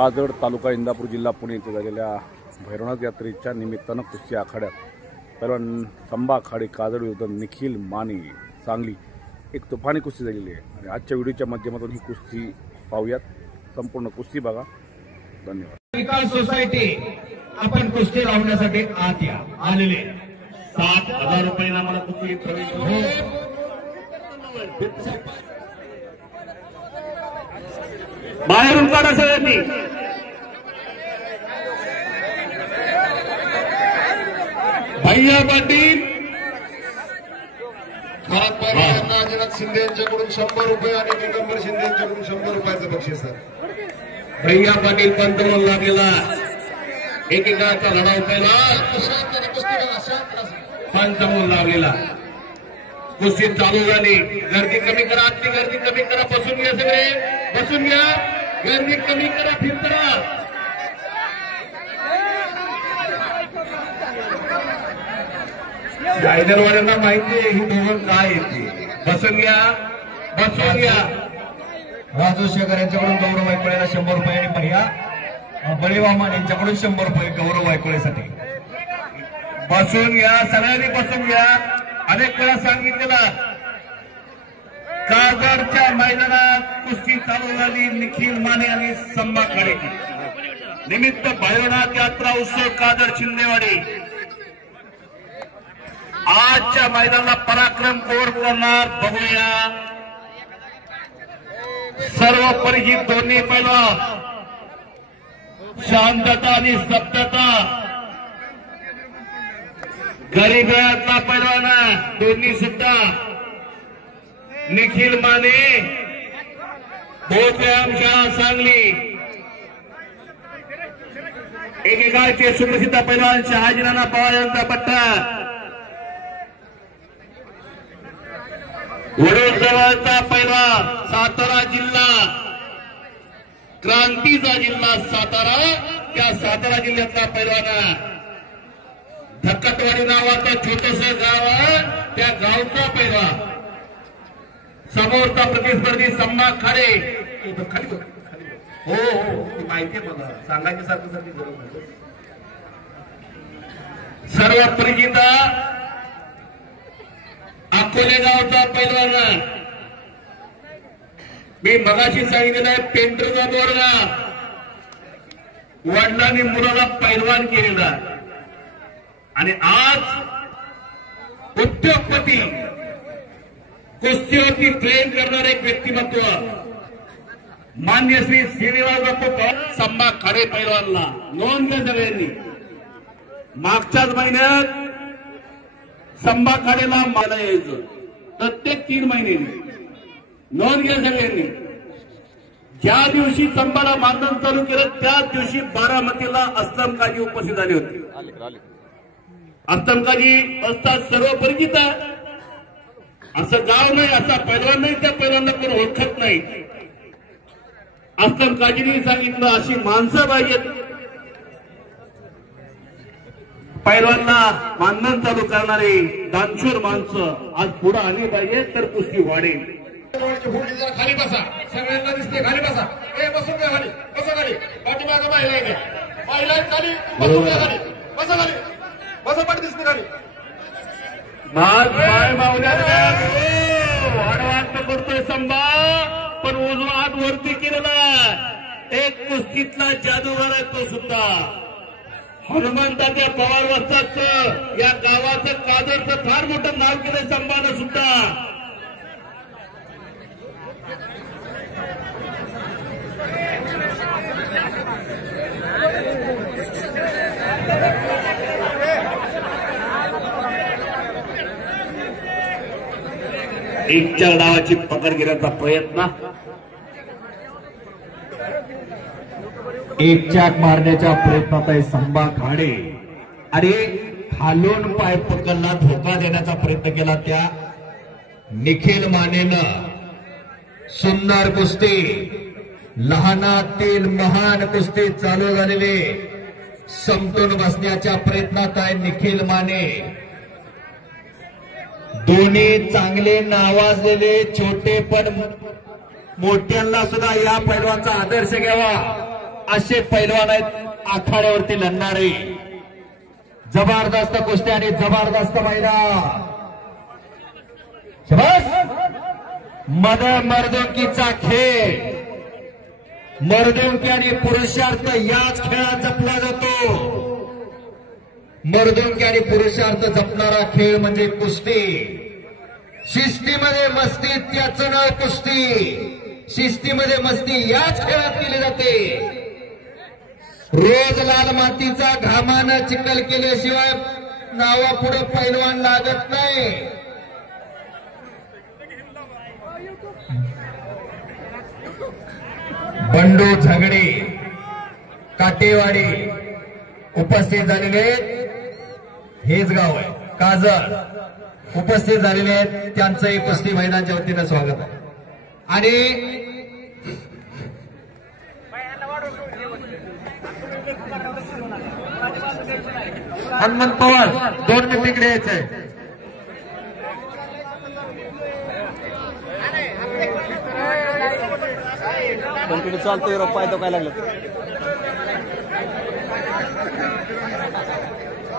काजड तालुका इंदापूर जिल्हा पुणे येथे झालेल्या भैरवनाथ यात्रेच्या निमित्तानं कुस्ती आखाड्यात पहिलवान संभा आखाडे काजड विरुद्ध निखिल माने सांगली एक तुफानी कुस्ती झालेली आहे आणि आजच्या व्हिडिओच्या माध्यमातून ही कुस्ती पाहूयात। संपूर्ण कुस्ती बघा। धन्यवाद। विकास सोसायटी आपण कुस्ती लावण्यासाठी आत या आलेले 7,000 रुपये आम्हाला कुस्ती प्रवेश हो। बाहेरून काढा सगळ्यांनी। भैया पाटील नागनाथ शिंदे यांच्याकडून 100 रुपये आणि दिगंबर शिंदे यांच्याकडून 100 रुपयाचं बक्षीस आहे। भैया पाटील पंतमोल लागलेला एकेकाचा लढाव पहिला पंतमोल लागलेला कुस्ती चालू झाली। गर्दी कमी करा, आतली गर्दी कमी करा, बसून घ्या सगळे, बसून घ्या, गर्दी कमी करा, फिरकरा। गायदरवाल्यांना माहिती आहे ही दोघं काय येते। बसून घ्या, बसून घ्या। राजू शेखर यांच्याकडून गौरव वायकोळेला 100 रुपये आणि भैया बळीवामान यांच्याकडून 100 रुपये गौरव वायकोळेसाठी। बसून घ्या, सगळ्यांनी बसून घ्या। अनेक वेळा सांगितलेलं काजडच्या मैदानात कुस्ती चालू झाली निखिल माने आणि संभा आखाडेची निमित्त भैरवनाथ यात्रा उत्सव काजड शिंदेवाडी। आजच्या मैदानाला पराक्रम कोण करणार बघूया। सर्व परिचित दोन्ही पैलवान, शांतता आणि स्तब्धता। गरीबातला पैलवान दोन्ही सुद्धा निखिल माने भोसलेआम शाळा सांगली एकेकाळचे सुप्रसिद्ध पैलवान शहाजी नाना पवार यांचा पट्टा वडोद जवळचा पैलवान सातारा जिल्हा क्रांतीचा जिल्हा सातारा, त्या सातारा जिल्ह्यातला पैलवान धक्कतवाडी नावाचं छोटस गाव आहे, त्या गावचा पैलवान समोरचा प्रतिस्पर्धी संभा आखाडे। हो हो माहिती आहे मला, सांगायची सारखी गरज नाही। सर्व परिचित अकोले गावचा पैलवान, मी मगाशी सांगितलेलं आहे पेंटरचा बोरगा, वडिलांनी मुलाला पैलवान केलेला आणि आज उद्योगपती कुस्तीवरती ट्रेन करणारे एक व्यक्तिमत्व मान्य श्री श्रीनिवास बापू संभा आखाडे पैलवानला नोंद घ्या सगळ्यांनी। मागच्याच महिन्यात संभा आखाडेला मला यायचं प्रत्येक 3 महिन्यांनी, नोंद घ्या सगळ्यांनी। ज्या दिवशी संभाला मानधन चालू केलं त्याच दिवशी बारामतीला अस्लम काजी उपस्थित झाले होते। अस्लम काजी असतात सर्व परिचित, असं गाव नाही, असा पैलवान नाही त्या पैलवानला कोण ओळखत नाही। अस्लम काजींनी सांगितलं अशी माणसं पाहिजेत, पैलवानला मानधन चालू करणारे दानशूर माणसं आज पुढे आली पाहिजे तर कुस्ती वाढेल। खाली बसा, सगळ्यांना दिसते, खाली बसा। बसून घ्या खाली, बसा खाली, पाठीमागं महिला आहे, महिला खाली, बसून घ्या खाली, बसा खाली, बसा पाठी दिसते खाली। पाय मावल्या वाढवाट करतोय संभा, पण उजवा हात वरती केलेला एक कुस्तीतला जादूगार आहे तो सुद्धा हनुमंताच्या पवार वस्ताचं या गावाचं काजडचं फार मोठं नाव केलं संभानं सुद्धा। एकच्या डावाची पकड घेण्याचा प्रयत्न, एक चाक मारण्याच्या प्रयत्नात आहे संभा आखाडे आणि खालून पाय पकडला, धोका देण्याचा प्रयत्न केला त्या निखिल मानेनं। सुंदर कुस्ती, लहानातील महान कुस्ती चालू झालेले, समतोल बसण्याच्या प्रयत्नात आहे निखिल माने। दोन्ही चांगले नावाजलेले छोटे पण मोठ्यांना सुद्धा या पैलवानचा आदर्श घ्यावा असे पैलवान आहेत आखाड्यावरती लढणारे. जबरदस्त कुस्ती आणि जबरदस्त मैदान. मद मर्दुंकीचा खेळ, मर्दुंकी आणि पुरुषार्थ याच खेळात जपला जातो. मर्दुंकी आणि पुरुषार्थ जपणारा खेळ म्हणजे कुस्ती. शिस्तीमध्ये मस्ती त्याचं नाव कुस्ती. शिस्तीमध्ये मस्ती याच खेळात केली जाते. रोज लाल मातीचा घामानं चिखल केल्याशिवाय नावापुढे पैलवान लागत नाही. बंडू झगडे काटेवाडी उपस्थित झालेले, हेच गाव आहे काजळ, उपस्थित झालेले आहेत. त्यांचंही कुस्ती मैदानाच्या वतीनं स्वागत आहे. आणि हनुमंत पवार 2 मिनिट इकडे यायचंय. कंटिन्यू चालतोय राव, पाय तो काय लागलं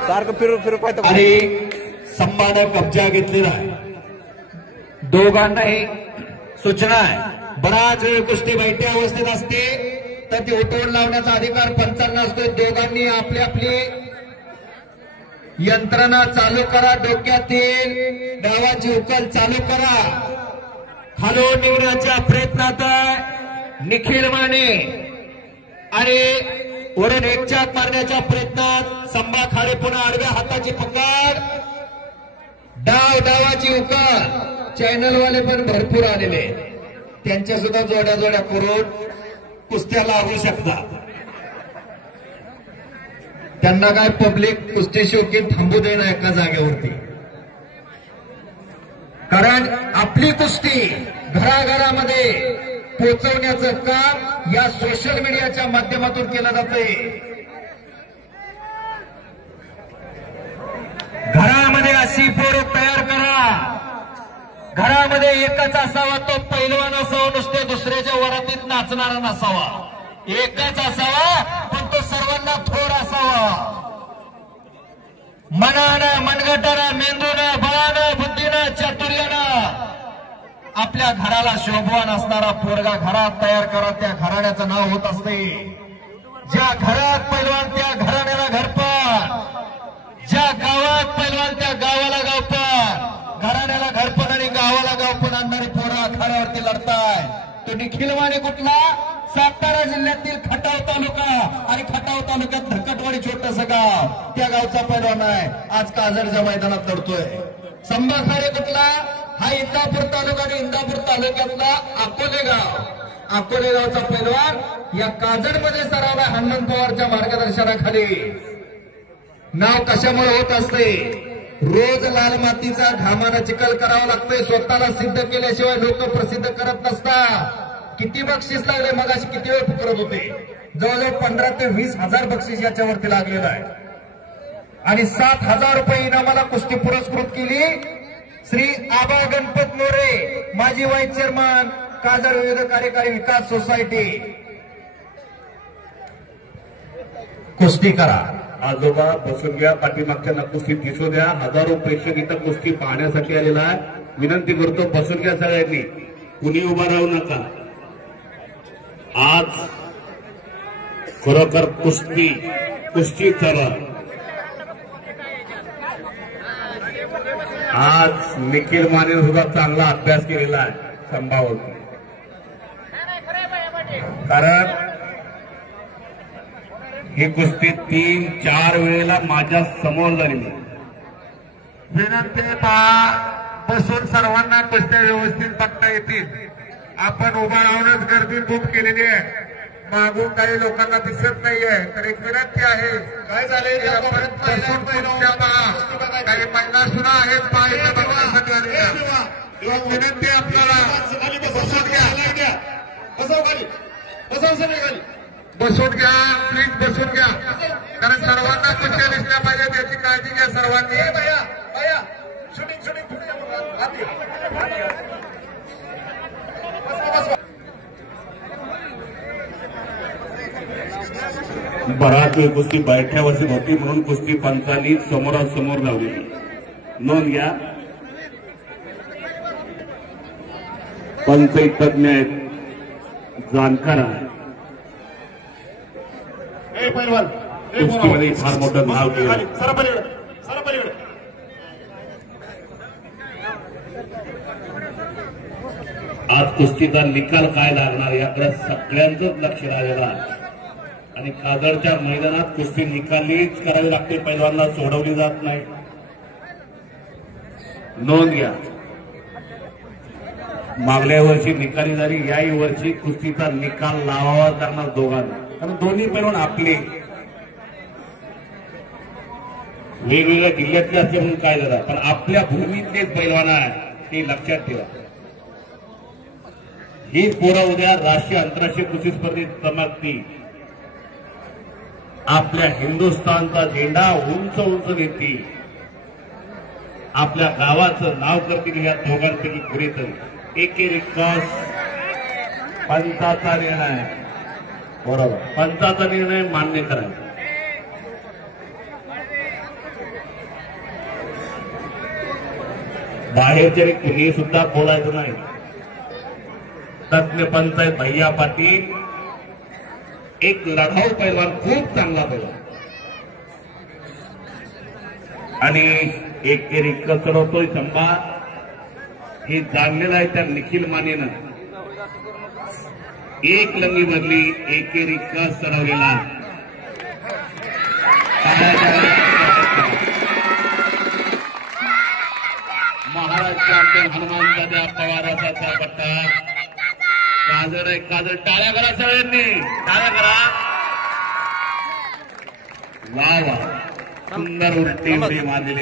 सारखं फिरू पाय तो. आणि संभानं कब्जा घेतलेला आहे. दोघांनाही सूचना आहे, बराच वेळ कुस्ती बैठ्या अवस्थेत असते तर ती उठवून लावण्याचा अधिकार पंचांना असतो. दोघांनी आपली आपली यंत्रणा चालू करा. डोक्यातील डावाची उकल चालू करा. खालून निवडण्याच्या प्रयत्नात निखिल माने आणि वरून एकचाक मारण्याच्या प्रयत्नात संभा खाडे. पुन्हा आडव्या हाताची पकड, डावाची उकल. चॅनलवाले पण भरपूर आलेले, त्यांच्या सुद्धा जोड्या जोड्या करून कुस्त्या लागू शकतात. त्यांना काय पब्लिक कुस्ती शौकीन थांबू देणार एका जागेवरती. कारण आपली कुस्ती घराघरामध्ये पोहोचवण्याचं काम या सोशल मीडियाच्या माध्यमातून केलं जाते. घरामध्ये अशी पोरं तयार करा, घरामध्ये एकच असावा, तो पैलवान असावा, नुसते दुसऱ्याच्या वरातीत नाचणारा नसावा. एकच असावा पण तो सर्वांना थोर असावा. मनानं, मनगटानं, मेंदूनं, बळानं, बुद्धीनं, चातुर्यानं आपल्या घराला शोभवान असणारा पोरगा घरात तयार करा. त्या घराण्याचं नाव होत असते. ज्या घरात पैलवान त्या घराण्याला घरपण, ज्या गावात पैलवान त्या गावाला गावपण. घराण्याला घरपण आणि गावाला गावपण आणणारे पोरं आखाड्यावरती लढताय. तो निखिल माने कुठला? सातारा जिल्ह्यातील खटाव तालुका आणि खटाव तालुक्यात धकटवाडी छोटंसं गाव, त्या गावचा पैलवान आहे. आज काजळच्या मैदानात लढतोय. संभा खाडे कुठला? हा इंदापूर तालुका आणि इंदापूर तालुक्यातला अकोले गाव. अकोले गावचा पैलवान या काजळमध्ये सरावला हनुमंत पवारच्या मार्गदर्शनाखाली. नाव कशामुळे होत असते? रोज लाल मातीचा घामानं चिखल करावं लागतंय. स्वतःला सिद्ध केल्याशिवाय लोक प्रसिद्ध करत नसतात. किती बक्षीस लागले मगाशी, किती वेळ पुकारत होते. जवळजवळ 15 ते 20 हजार बक्षीस याच्यावरती लागलेलं आहे. आणि 7,000 रुपये इनामाला कुस्ती पुरस्कृत केली श्री आबा गणपत मोरे, माजी वाईस चेअरमन, काजळ विविध कार्यकारी विकास सोसायटी. कुस्ती करा. आजोबा बसून घ्या, पाठीमागच्या कुस्ती दिसू द्या. हजारो प्रेक्षक इथं कुस्ती पाहण्यासाठी आलेला आहे. विनंती करतो बसून घ्या सगळ्यांनी, कुणी उभा राहू नका. आज खरोखर कुस्ती चरण. आज निखिल माने सुद्धा चांगला अभ्यास केलेला आहे संभावती. कारण ही कुस्ती 3-4 वेळेला माझ्या समोर झालेली. विनंती बसून सर्वांना कुस्त्या व्यवस्थित बघता येतील. आपण उभा राहूनच गर्दी खूप केलेली आहे. मागून काही लोकांना दिसत नाहीये, तर एक विनंती आहे. काय झाले काही महिला सुद्धा आहेत पाहिजे बघण्यासाठी आलेल्या. एक विनंती आपल्याला बसून घ्या, बसव खाली, बसव सगळे खाली, बसून घ्या प्लीज, बसून घ्या. कारण सर्वांना कुस्त्या दिसल्या पाहिजे याची काळजी घ्या सर्वांनी. शूटिंग बराच वेळ कुस्ती बैठ्या बसत होती म्हणून कुस्ती पंचांनी समोरासमोर लावली. नोंद घ्या. पंच तज्ञ आहेत, जाणकार आहे. कुस्तीमध्ये फार मोठं नाव केलं. आज कुस्तीचा निकाल काय लागणार याकडे सगळ्यांचंच लक्ष लागेल. आणि कादरच्या मैदानात कुस्ती निकालीच करावी लागते, पैलवानला सोडवली जात नाही. नोंद घ्या. मागल्या वर्षी निकाली झाली, याही वर्षी कुस्तीचा निकाल लावावा लागणार दोघांना, कारण दोन्ही पैलवान आपले वेगवेगळ्या जिल्ह्यातले असले म्हणून काय झालं, पण आपल्या भूमीतलेच पैलवान आहे ते लक्षात ठेवा. ही पोरं उद्या राष्ट्रीय आंतरराष्ट्रीय कुस्ती स्पर्धेत चमकतील. आपल्या हिंदुस्थानचा झेंडा उंच उंच नेतील, आपल्या गावाचं नाव करतील. या दोघांपैकी कुणीतरी एकेरिकॉस पंचाचा निर्णय, बरोबर, पंचाचा निर्णय मान्य करायचा. बाहेरचे कुणी सुद्धा बोलायचं नाही. तज्ञ पंच आहेत भैया पाटील, एक लढाऊ पैलवान, खूप चांगला पैलवान, आणि एकेरी कसरतोय संभा हे जाणलेलं आहे त्या निखिल मानेनं. एक लंगी बदली एकेरी कस चढवलेला. महाराज चॅम्पियन हनुमान दादा पवाराचा त्या पट्टा. काजळ आहे, काजळ. टाळ्या करा सगळ्यांनी, टाळ्या करा. वा वा, सुंदर उलटी उडी मारलेली.